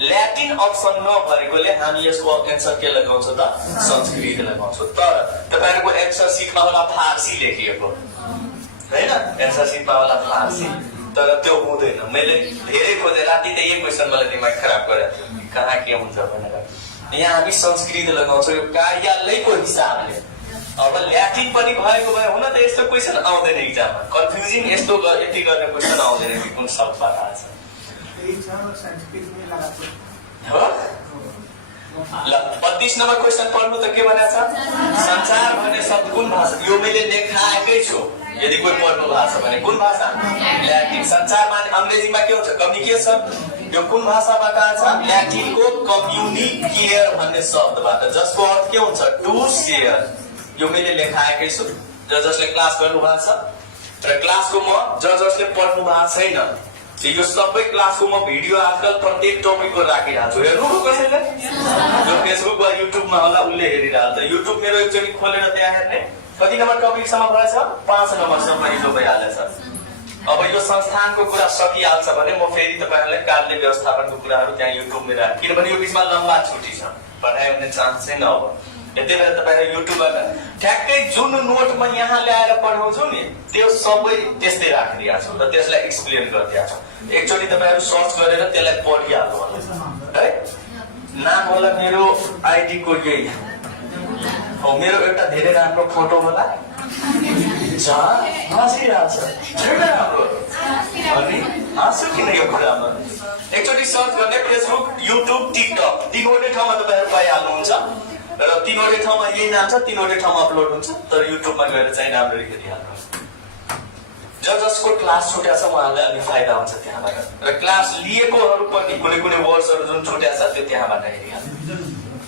ल्याटिन अप्सन नभएकोले हामी यसको एन्सर के लगाउँछ त? संस्कृत लगाउँछ। तर तपाईहरुको एन्सर सिटमा होला फारसी लेखिएको हैन? एन्सर सिटमा होला फारसी। तर त्यो हुँदैन। मैले धेरै खोजेँ, राति त एक क्वेसन मलाई दिमाग खराब गरेको थियो कहाँ के हुन्छ भनेर। यहाँ हामी संस्कृत लगाउँछौँ यो कार्यालयको हिसाबले। अब ल्याटिन पनि भएको भए हुन त यस्तो क्वेसन आउँदैन इक्जाममा, कन्फ्युजिङ यस्तो यति गर्ने क्वेसन आउँदैन कि कुन शब्दबाट आछ हो। ल 32 नम्बर क्वेसन पढ्नु त के भनेको छ, संसार भन्ने शब्द कुन भाषा, यो मैले लेखाएकै छु, यदि कोही पढ्नु भएको छ भने कुन भाषा, ल्याटिन। संसार माने अङ्ग्रेजीमा के हुन्छ, कम्युनिकेसन, यो कुन भाषाबाट आछ, ल्याटिनको कम्युनिकेयर भन्ने शब्दबाट, जसको अर्थ के हुन्छ, टु सेयर। यो मैले लेखाएकै छु, जसले क्लास गर्नु भएको छ र क्लासको म जसले पढ्नु भएको छैन यो सबै क्लासको म भिडियो आजकल प्रत्येक टपिकको राखिरहेको छु। हेर्नु कसैले जो फेसबुक वा युट्युबमा होला उसले हेरिरहेको छ। युट्युब मेरो एकचोटि खोलेर त्यहाँ हेर्ने कति नम्बर टपिकसम्म भएछ, 5 नम्बरसम्म हिजो भइहालेछ। अब यो संस्थानको कुरा सकिहाल्छ भने म फेरि तपाईँहरूलाई कार्य व्यवस्थापनको कुराहरू त्यहाँ युट्युबमा राख्छु, किनभने यो बिचमा लम्बा छुट्टी छ, पढाइ हुने चान्स चाहिँ नभयो। यति बेला तपाईँहरू युट्युबबाट ठ्याक्कै जुन नोट म यहाँ ल्याएर पढाउँछु नि त्यो सबै त्यस्तै राखिदिएको छु र त्यसलाई एक्सप्लेन गरिदिएको छु। एकचोटि तपाईँहरू सर्च गरेर त्यसलाई पढिहाल्नु होला है। नाम होला मेरो आइडीको यही हो, मेरो एउटा धेरै राम्रो फोटो होला हाँसिरहेको छ राम्रो अनि हाँसु किन यो कुरामा। एकचोटि सर्च गर्ने फेसबुक, युट्युब, टिकटक तीनवटै ठाउँमा तपाईँहरू पाइहाल्नुहुन्छ र तीनवटै ठाउँमा यही नाम छ, तीनवटै ठाउँमा अपलोड हुन्छ। तर युट्युबमा गएर चाहिँ राम्ररी हेरिहाल्नुहोस्। जसको क्लास छुट्या छ उहाँलाई अलिक फाइदा हुन्छ त्यहाँबाट, र क्लास लिएकोहरू पनि कुनै कुनै वर्ड्सहरू जुन छुट्या छ त्यो त्यहाँबाट हेरिहाल्नु।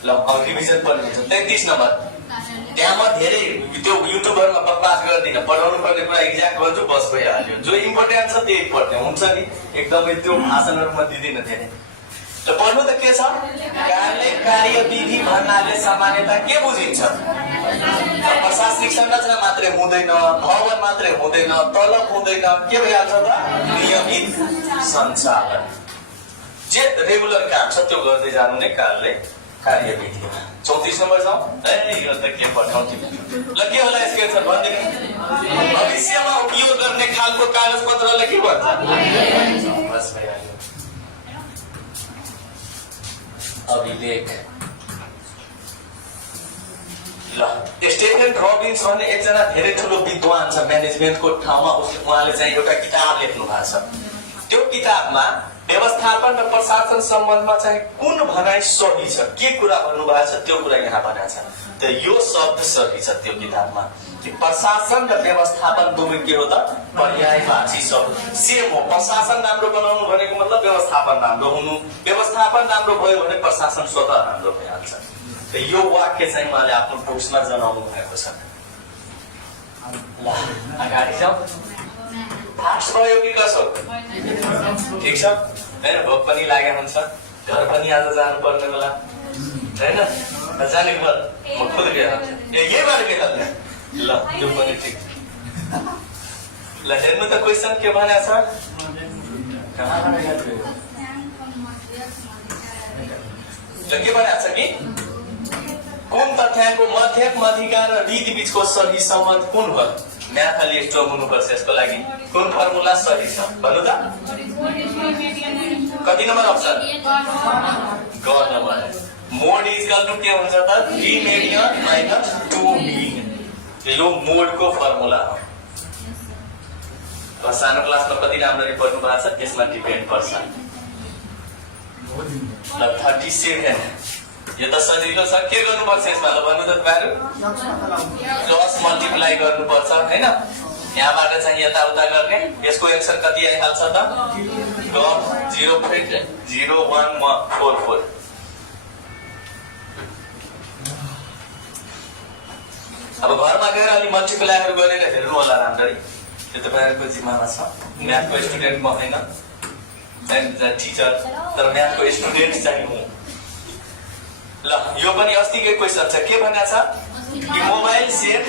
ल अब रिभिजन पनि हुन्छ। 33 नम्बर त्यहाँ म धेरै त्यो युट्युबहरूमा बकवास गर्दिनँ, पढाउनु पर्ने कुरा एक्ज्याक्ट गर्छु बस भइहाल्यो। जो इम्पोर्टेन्ट छ त्यही पढ्ने हुन्छ नि, एकदमै त्यो भाषणहरूमा दिँदिनँ धेरै। त पढ्नु त के छ, कार्यविधि भन्नाले सामान्यतः के बुझिन्छ, प्रशासनिक संरचना मात्रै हुँदैन, भवन मात्रै हुँदैन, तलब हुँदैन, के भइहाल्छ त नियमित सञ्चालन। जे रेगुलर काम छ त्यो गर्दै जानु नै कार्यविधि। 34 नम्बर जाउँ। यो त के पठाउँथ्यो ल, के होला यसको एन्सर भनिदिनु। भविष्यमा उपयोग गर्ने खालको कागज पत्रलाई के भन्छ, बस भइहाल्यो। अभिलेख। ल स्टेफन रबिन्स भन्ने एकजना धेरै ठुलो विद्वान छ म्यानेजमेन्टको ठाउँमा, उहाँले चाहिँ एउटा किताब लेख्नु भएको छ। त्यो किताबमा व्यवस्थापन र प्रशासन सम्बन्धमा चाहिँ कुन भनाइ सही छ, के कुरा भन्नुभएको छ त्यो कुरा यहाँ भनेको छ। त यो शब्द सही छ त्यो किताबमा कि प्रशासन र व्यवस्थापन दुवै के हो त पर्यायवाची शब्द सेम हो। प्रशासन राम्रो बनाउनु भनेको मतलब व्यवस्थापन राम्रो हुनु, व्यवस्थापन राम्रो भयो भने प्रशासन स्वतः राम्रो भइहाल्छ। त यो वाक्य चाहिँ उहाँले आफ्नो बुक्समा जनाउनु भएको छ। ल अगाडि जाउँ। फास्ट भयो कि कसो, ठिक छ होइन, भोक पनि लागेको हुन्छ, घर पनि आज जानु पर्ने बेला होइन, जाने पर्छ म खुद गएर यहीबाट गइहाल्ने। ल त्यो पनि ठिक। ल हेर्नु त क्वेसन के भनेको छ, ल के भनेको छ कि कुन तथ्याङ्कको मध्यक अधिकार र रीति बीचको सही सम्बन्ध कुन हो। म्याथ अलि स्ट्रङ हुनुपर्छ यसको लागि। कुन फर्मुला सही छ भन्नु त, कति नम्बर अप्सन, ग नम्बर। मोड इक्वल टु के हुन्छ त 3 मेडियन माइनस 2 मिन। यो मोडको फर्मुला हो। सानो क्लासमा कति राम्ररी पढ्नु भएको छ त्यसमा डिपेन्ड पर्छ। ल 37 यो त सजिलो छ, के गर्नुपर्छ यसमा ल भन्नु त तपाईँहरू, क्रस मल्टिप्लाई गर्नुपर्छ होइन। यहाँबाट चाहिँ यताउता गर्ने, यसको एन्सर कति आइहाल्छ त 0.0144। अब घरमा गएर अलि मल्टिप्लाईहरू गरेर हेर्नु होला राम्ररी, त्यो तपाईँहरूको जिम्मामा छ। म्याथको स्टुडेन्ट म होइन, टिचर, तर म्याथको स्टुडेन्ट चाहिँ हुँ। ल यो पनि अस्तिकै क्वेसन छ, के भनेको छ कि मोबाइल सेट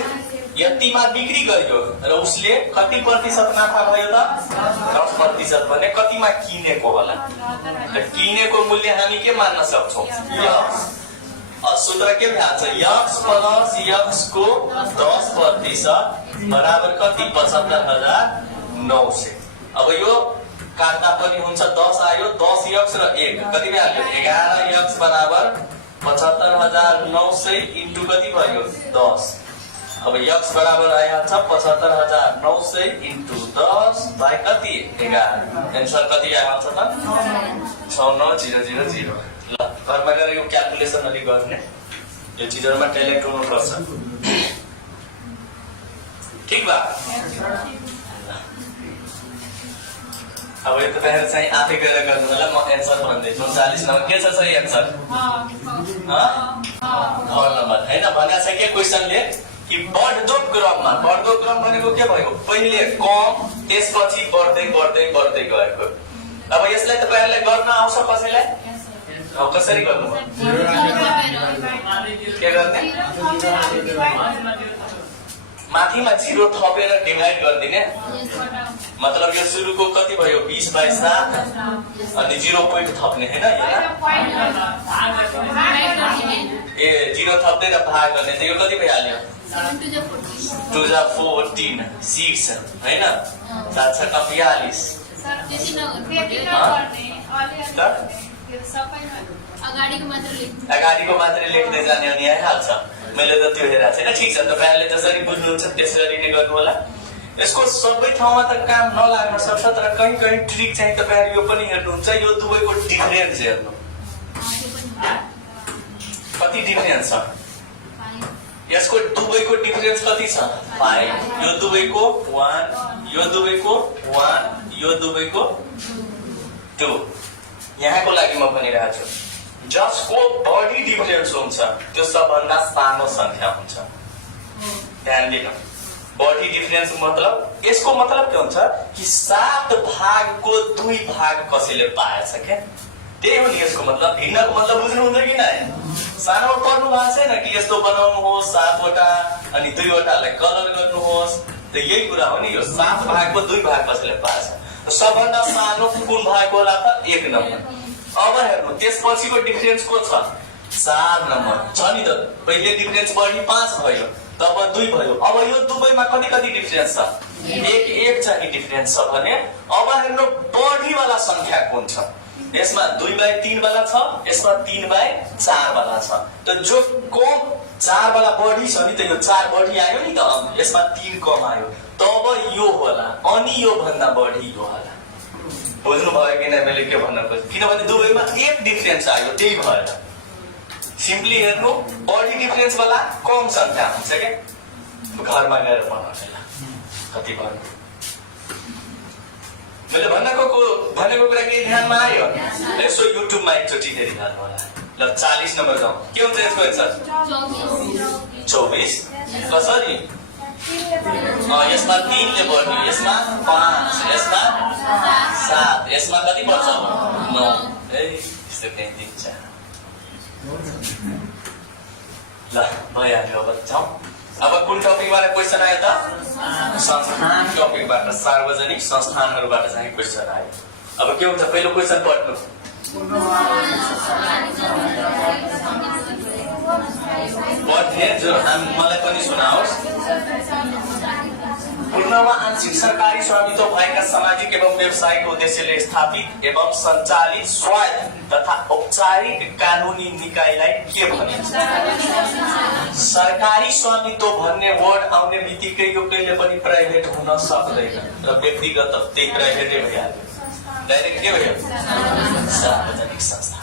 यतिमा बिक्री गरियो र उसले कति प्रतिशत नाफा भयो त 10% भने कतिमा किनेको होला। किनेको मूल्य हामी के मान्न सक्छौँ, सूत्र के भन्छ, यक्स प्लस यक्स को 10% बराबर कति 75,900। अब यो काट्दा पनि हुन्छ 10 आयो 10 यक्स र 1 कति भइहाल्यो 11 यक्स बराबर 75,900 इन्टु कति भयो 10 अब यक्स बराबर आइहाल्छ 75,900 इन्टु 10 बाई कति 11 एन्सर कति आइहाल्छ त 69000 ल घरमा गएर यो क्याल्कुलेसन अलि गर्ने यो चिजहरुमा ट्यालेन्ट हुनुपर्छ ठीक बा अब यो तपाईहरु चाहिँ आफै गरेर गर्नु होला म एन्सर भन्दैछु 39 नम्बर के छ सही एन्सर नम्बर हैन भनेको छ के क्वेशनले कि बढ्दो क्रम भनेको के भयो पहिले कम त्यसपछि बढ्दै बढ्दै बढ्दै गएको अब यसलाई तपाईहरुले गर्न आउँछ कसैलाई अब कसरी गर्नु के गर्ने माथिमा 0 थपेर डिभाइड गरिदिने मतलब यो सुरुको कति भयो 20/7 अनि 0 पोइन्ट थप्ने हैन ए 0 थप्दै र भाग गर्ने त यो कति भइहाल्यो 2 जा 14 6 हैन 7 छ 42 अगाडिको मात्रै लेख्दै जाने अनि आइहाल्छ मैले त त्यो हेरेको छैन ठीक छ तपाईहरुले जसरी बुझ्नुहुन्छ त्यसरी नै गर्नु होला यसको सबै ठाउँमा त काम नलाग्न सक्छ तर कहीं कहीं ट्रिक चाहिँ तपाईहरु यो पनि हेर्नुहुन्छ यो दुवैको डिफरेन्स हेर्नु कति डिफरेन्स छ यसको दुवैको डिफरेन्स कति छ 5 यो दुवैको 1 यो दुवैको 1 यो दुवैको 2 यहाँको लागि म भनिरहेको छु जसको बडी डिफरेन्स हुन्छ त्यो सबभन्दा सानो संख्या हुन्छ ध्यान दिनु बडी डिफरेन्स मतलब यसको मतलब के हुन्छ कि 7 भागको 2 भाग कसैले पाएछ के त्यही हो नि यसको मतलब भिन्नको मतलब बुझ्नुहुन्छ कि नै सानो पढ्नु भएको छैन कि यस्तो बनाउनु होस् 7 वटा अनि 2 वटालाई कलर गर्नुहोस् त यही कुरा हो नि यो 7 भागको 2 भाग कसैले पाएछ सबभन्दा सानो कुन भाग होला त 1 नम्बर अब हेर्नु त्यसपछिको डिफरेन्स को छ 4 नम्बर छ नि त पहिले डिफरेन्स बढी 5 भयो तब 2 भयो अब यो दुवैमा कति कति डिफरेन्स छ 1 चाहिँ डिफरेन्स छ भने अब हेर्नु बढी वाला संख्या कुन छ यसमा 2/3 वाला छ यसमा 3/4 वाला छ त जो कम 4 वाला बढी छ नि त यो 4 बढी आयो नि त यसमा 3 कम आयो तब यो होला अनि यो भन्दा बढी यो होला बुझ्नु भयो कि नै मैले के भन्न खोजेँ किनभने दुवैमा 1 डिफरेन्स आयो त्यही भएर सिम्पली हेर्नु बडी डिफरेन्स वाला कम संख्या हुन्छ के घरमा गएर बनाउनु होला कति भन्नु मैले भनेको कुरा के ध्यानमा आयो यसो युट्युबमा एकचोटि हेरि गर्नु होला ल 40 नम्बर जाउँ के हुन्छ यसको एन्सर 24 कसरी यसमा 3 ले बढ्यो यसमा 5 यसमा 7 यसमा कति बढ्छ 9 यस्तो कहीं दिन्छ ल भइहाल्यो अब जाउँ अब कुन टपिकबाट क्वेशन आयो त संस्थान टपिकबाट सार्वजनिक संस्थानहरुबाट चाहिँ क्वेशन आयो अब के हुन्छ पहिलो क्वेशन पढ्नु पढ्ने जो मलाई पनि सुनाओस् पूर्ण वा आंशिक सरकारी स्वामित्व भएका सामाजिक एवं व्यावसायिक उद्देश्यले स्थापित एवं सञ्चालित स्वायत्त तथा औपचारिक कानूनी निकायलाई के भनिन्छ सरकारी स्वामित्व भन्ने वर्ड आउने बित्तिकै यो कहिले पनि प्राइभेट हुन सक्दैन र व्यक्तिगत त्यही प्राइभेटै भइहाल्यो डाइरेक्ट के भयो सार्वजनिक संस्था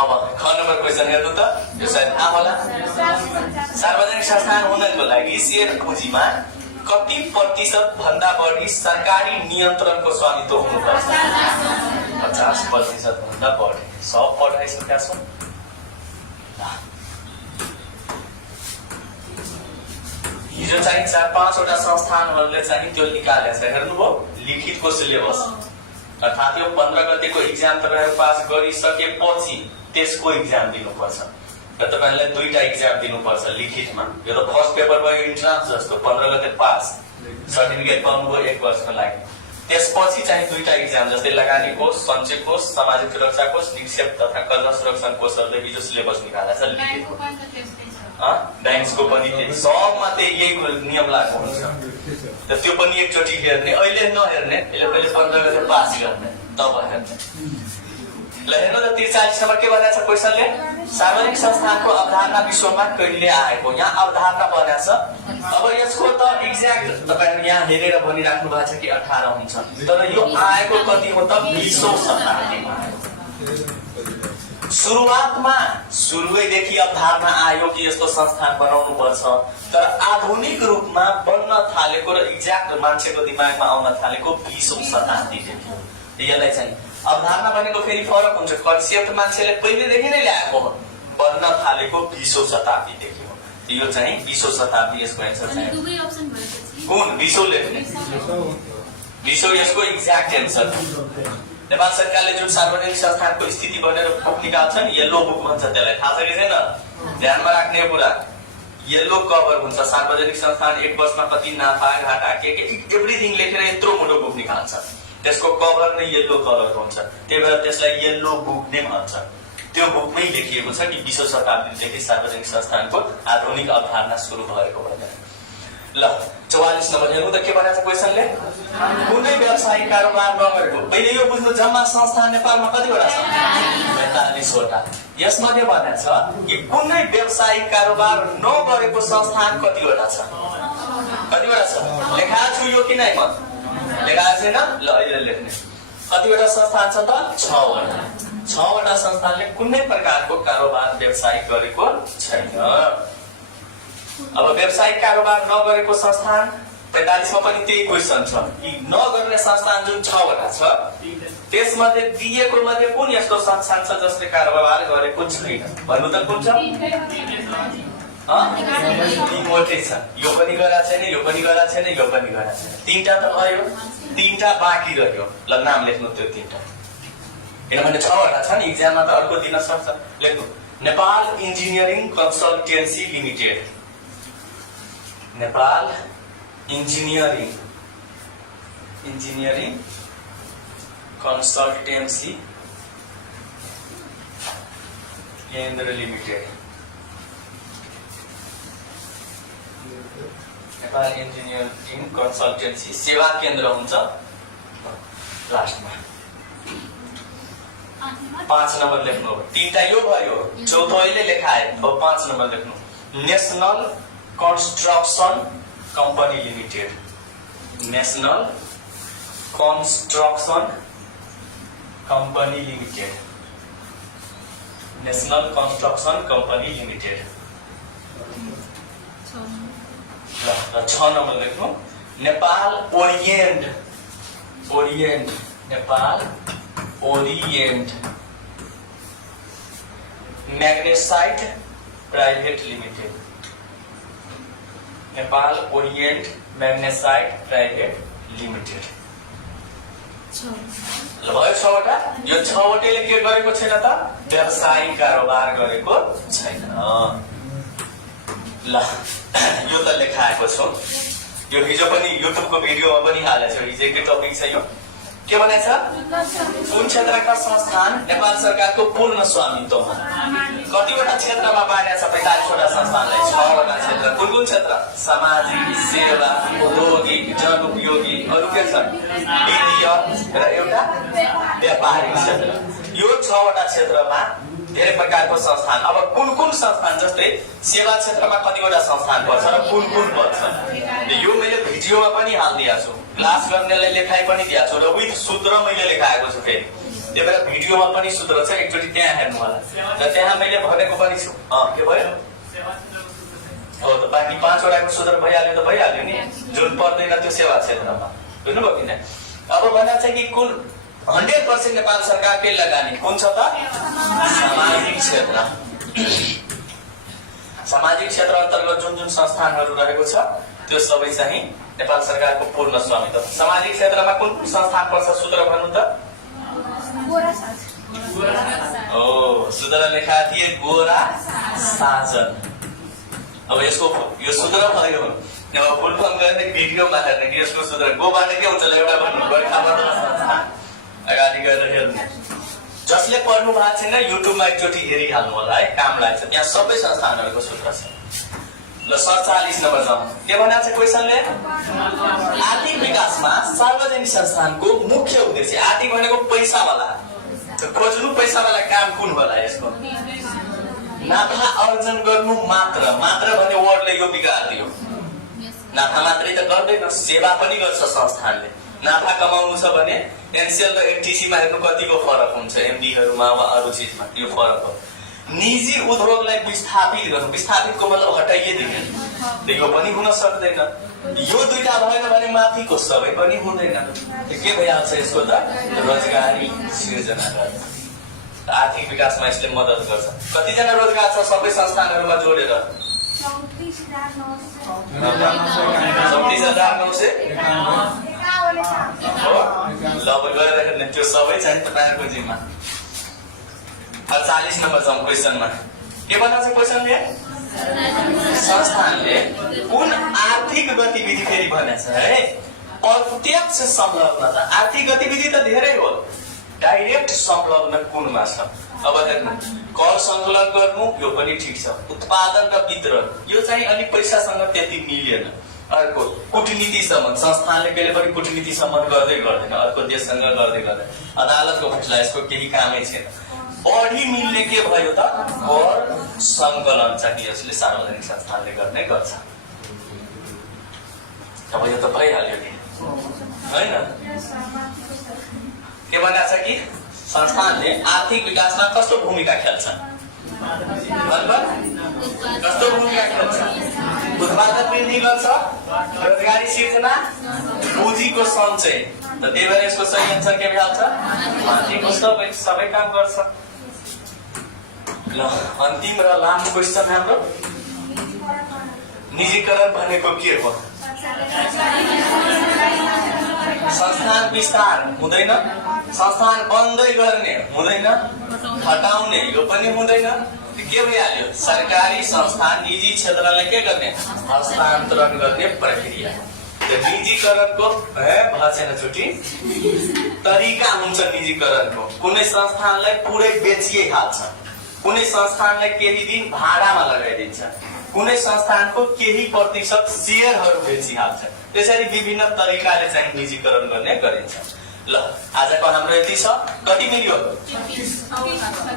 अब ख नम्बर क्वेशन हेर्नु त यो सायद होला सार्वजनिक संस्थान हुनको लागि शेयर पुँजीमा कति प्रतिशत भन्दा बढी सरकारी नियन्त्रणको स्वामित्व हुनुपर्छ 50% भन्दा बढी सब पढाइसकेका छौँ हिजो चाहिँ 4-5 वटा संस्थानहरूले चाहिँ त्यो निकालेको छ हेर्नुभयो लिखितको सिलेबस अर्थात् यो 15 गतेको एक्जाम तपाईहरु पास गरिसकेपछि त्यसको एक्जाम दिनुपर्छ र तपाईहरुलाई दुईटा एक्जाम दिनुपर्छ लिखितमा यो त फर्स्ट पेपर भयो इन्ट्रान्स जस्तो 15 गते पास सर्टिफिकेट पाउनुभयो 1 वर्षको लागि त्यसपछि चाहिँ दुईटा एक्जाम जस्तै लगानी कोष सञ्चय कोष सामाजिक सुरक्षा कोष निक्षेप तथा कर्जा सुरक्षा कोषहरुले हिजो सिलेबस निकालेको छ लिखितको बैंक्सको पनि त्यही सबमा त्यही यही नियम लागू हुन्छ त्यो पनि एकचोटि हेर्ने, अहिले नहेर्ने, यसले पहिले 15 गते पास गर्ने, तब हेर्ने। ल हेर्नु त 43 नम्बर के भनेको छ क्वेसनले? सार्वजनिक संस्थानको अवधारणा विश्वमा कहिले आएको? यहाँ अवधारणा भनेको छ। अब यसको त एक्ज्याक्ट तपाईहरु यहाँ हेरेर भनिराख्नु भएको छ कि 18 हुन्छ, तर यो आएको कति हो त 20औं शताब्दीमा आयो। सुरुवैदेखि अवधारणा आयो कि यस्तो संस्थान बनाउनु पर्छ, तर आधुनिक रूपमा बन्न थालेको र एक्ज्याक्ट मान्छेको दिमागमा आउन थालेको 20औं शताब्दीदेखि हो। यसलाई चाहिँ अवधारणा भनेको फेरि फरक हुन्छ। कन्सेप्ट मान्छेले पहिलेदेखि नै ल्याएको हो, बन्न थालेको 20औं शताब्दीदेखि हो। यो चाहिँ 20औं शताब्दी यसको एन्सर चाहिँ कुन 20औं लेख्ने? 20औं यसको एक्ज्याक्ट एन्सर। नेपाल सरकारले जुन सार्वजनिक संस्थानको स्थिति भनेर बुक निकाल्छ नि, येल्लो बुक भन्छ त्यसलाई, थाहा छ कि छैन? ध्यानमा राख्ने कुरा, येल्लो कभर हुन्छ। सार्वजनिक संस्थान 1 वर्षमा कति नाफा घाटा के एभ्रिथिङ लेखेर यत्रो मुलो बुक निकाल्छ, त्यसको कभर नै येल्लो कलरको हुन्छ, त्यही भएर त्यसलाई येल्लो बुक नै भन्छ। त्यो बुकमै लेखिएको छ कि 20औं शताब्दीदेखि सार्वजनिक संस्थानको आधुनिक अवधारणा सुरु भएको भनेर। ल 44 नम्बर हेर्नु त के भनेको छ क्वेसनले? कुनै व्यावसायिक कारोबार नगरेको, पहिले यो बुझ्नु, जम्मा संस्थान नेपालमा कतिवटा छ? 45 वटा। यसमध्ये भनेको छ कि कुनै व्यावसायिक कारोबार नगरेको संस्थान कतिवटा छ? कतिवटा छ लेखाएको छु यो कि नै? म लेखाएको छैन। ल अहिले लेख्ने, कतिवटा संस्थान छ त? 6 वटा। 6 वटा संस्थानले कुनै प्रकारको कारोबार व्यवसायिक गरेको छैन। अब व्यवसायिक कारोबार नगरेको संस्थान 45 मा पनि त्यही क्वेसन छ कि नगर्ने संस्थान जुन 6 वटा छ, त्यसमध्ये दिएको मध्ये कुन यस्तो संस्थान छ जसले कारोबार गरेको छैन? भन्नु त कुन छ? तीनवटै छ। यो पनि गरेको छैन, यो पनि गरेको छैन, यो पनि गरेको छैन। 3टा त भयो, 3टा बाँकी रह्यो। ल नाम लेख्नु त्यो 3टा, किनभने 6 वटा छ नि, इक्जाममा त अर्को दिन सक्छ। लेख्नु, Nepal engineering consultancy limited, Nepal engineering consultancy केन्द्र लिमिटेड, नेपाल इन्जिनियरिङ कन्सल्टेन्सी सेवा केन्द्र हुन्छ लास्टमा। 5 नम्बर लेख्नु। 3टा यो भयो, चौथो अहिले लेखाए। अब 5 नम्बर लेख्नु, national construction company limited, national construction company limited, national construction company limited. ल 6 नम्बर लेख्नु, Nepal orient, Nepal orient magnesite private limited, Nepal orient magnesite private limited. ल भयो 6 वटा। यो 6 वटाले के गरेको छैन त? व्यवसायिक कारोबार गरेको छैन। ल यो त लेखाएको छ, यो हिजो पनि युट्युबको भिडियोमा पनि हालेको छु। हिजोकै टपिक छ यो। के भनेछ? कुन क्षेत्रका संस्थान नेपाल सरकारको पूर्ण स्वामित्वमा? कतिवटा क्षेत्रमा बाँडेको छ 45 वटा संस्थानलाई? 6 वटा क्षेत्र। कुन कुन क्षेत्र? सामाजिक, सेवा, औद्योगिक, जनउपयोगी, अरू के छ? वित्तीय र एउटा व्यापारिक क्षेत्र। यो 6 वटा क्षेत्रमा धेरै प्रकारको संस्थान। अब कुन कुन संस्थान, जस्तै सेवा क्षेत्रमा कतिवटा संस्थान पर्छ र कुन कुन पर्छ, यो मैले भिडियोमा पनि हालिदिएको छु। क्लास गर्नेलाई लेखाइ पनि दिएको छु र विथ सूत्र मैले लेखाएको छु। फेरि त्यही भएर भिडियोमा पनि सूत्र छ, एकचोटि त्यहाँ हेर्नु होला। र त्यहाँ मैले भनेको पनि छु। के भयो? हो त, बाँकी 5 वटाको सूत्र भइहाल्यो त भइहाल्यो नि, जुन पर्दैन त्यो सेवा क्षेत्रमा। बुझ्नुभयो कि न? अब भनेको छ कि कुन 100% नेपाल सरकारकै लगानी कुन छ त? सामाजिक क्षेत्र। सामाजिक क्षेत्र अन्तर्गत जुन जुन संस्थानहरू रहेको छ त्यो सबै चाहिँ नेपाल सरकारको पूर्ण स्वामित्व। सामाजिक क्षेत्रमा कुन कुन संस्थान पर्छ? सूत्र भन्नु त? ओ सूत्र लेखा थिए, गोरा साजन। अब यसको यो सूत्र भयो। अब फुल फर्म गर्ने भिडियोमा हेर्ने कि यसको सूत्र गोबाट के हुन्छ? एउटा भन्नु, गोर्खाबाट संस्थान। अगाडि गएर हेर्नु। जसले पढ्नु भएको छैन युट्युबमा एकचोटि हेरिहाल्नु होला है, काम लाग्छ। त्यहाँ सबै संस्थानहरूको सूत्र छ। ल 47 नम्बर जाउँ। के भनेको छ क्वेसनले? आर्थिक विकासमा सार्वजनिक संस्थानको मुख्य उद्देश्य, आर्थिक भनेको पैसावाला, खोज्नु पैसावाला काम कुन होला यसको? नाफा अर्जन गर्नु मात्र। मात्र भन्ने वर्डले यो बिगार्दियो। नाफा मात्रै त गर्दैन, सेवा पनि गर्छ संस्थानले। नाफा कमाउनु छ भने एनसीएल र एफटीसीमा हेर्नु कतिको फरक हुन्छ, एमडीहरुमा वा अरू चीजमा, यो फरक हो। निजी उद्योगलाई विस्थापित गर्नु, विस्थापितको मतलब हटाइदिनु, यो पनि हुन सक्दैन। यो दुईटा भएन भने माथिको सबै पनि हुँदैन। के भइहाल्छ यसको त? रोजगारी सिर्जना गर्छ। आर्थिक विकासमा यसले मद्दत गर्छ। कतिजना रोजगार छ सबै संस्थानहरुमा जोडेर? 34,900 हो। ल गएर हेर्ने त्यो सबै चाहिँ तपाईहरुको जिम्मा। 48 नम्बर जाउँ क्वेसनमा। के भन्छ क्वेसनले? संस्थानले कुन आर्थिक गतिविधि, फेरि भनेछ है, प्रत्यक्ष संलग्नता। आर्थिक गतिविधि त धेरै हो, डाइरेक्ट संलग्न कुनमा छ? अब हेर्नु, कर संकलन गर्नु यो पनि ठीक छ, उत्पादन र वितरण यो चाहिँ अलि पैसासँग त्यति मिलेन। अर्को कूटनीति सम्बन्ध, संस्थानले कहिले पनि कूटनीति सम्बन्ध गर्दै गर्दैन, अर्को देशसँग गर्दै गर्दैन। अदालतको फैसला यसको केही कामै छैन। बढी मिल्ने के भयो त? कर संकलन चाहिँ यसले सार्वजनिक संस्थानले गर्ने गर्छ। अब यो त भइहाल्यो नि हैन? के भनेको छ कि संस्थानले आर्थिक विकासमा कस्तो भूमिका खेल्छ? कस्तो भूमिका खेल्छ? उत्पादन वृद्धि गर्छ, रोजगारी सिर्जना, पुँजीको सञ्चय। त त्यही भएर यसको सही आन्सर के भइहाल्छ? माथिको सबै काम गर्छ। ल अन्तिम र लामो क्वेसन हाम्रो, निजीकरण भनेको के हो? संस्थान विस्तार हुँदैन, संस्थान बन्दै गर्ने हुँदैन, हटाउने यो पनि हुँदैन। के भइहाल्यो? सरकारी संस्थान निजी क्षेत्रलाई के गर्ने? हस्तान्तरण गर्ने प्रक्रिया। निजीकरणको भएन छुट्टी तरिका हुन्छ निजीकरणको। कुनै संस्थानलाई पुरै बेचिहाल्छ, कुनै संस्थानलाई केही दिन भाडामा लगाइदिन्छ, कुनै संस्थानको केही प्रतिशत सेयरहरू बेचिहाल्छ। त्यसरी विभिन्न तरिकाले चाहिँ निजीकरण गर्ने गरिन्छ। ल आजको हाम्रो यति छ। कति मिल्यो?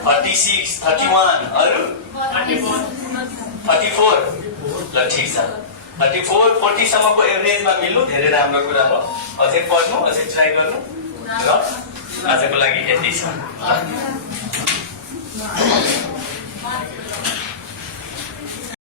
36, 31 अरु 34। ल ठिक छ, 34, 40 सम्मको एभरेजमा मिल्नु धेरै राम्रो कुरा हो। अझै पढ्नु, अझै ट्राई गर्नु। र आजको लागि यति छ।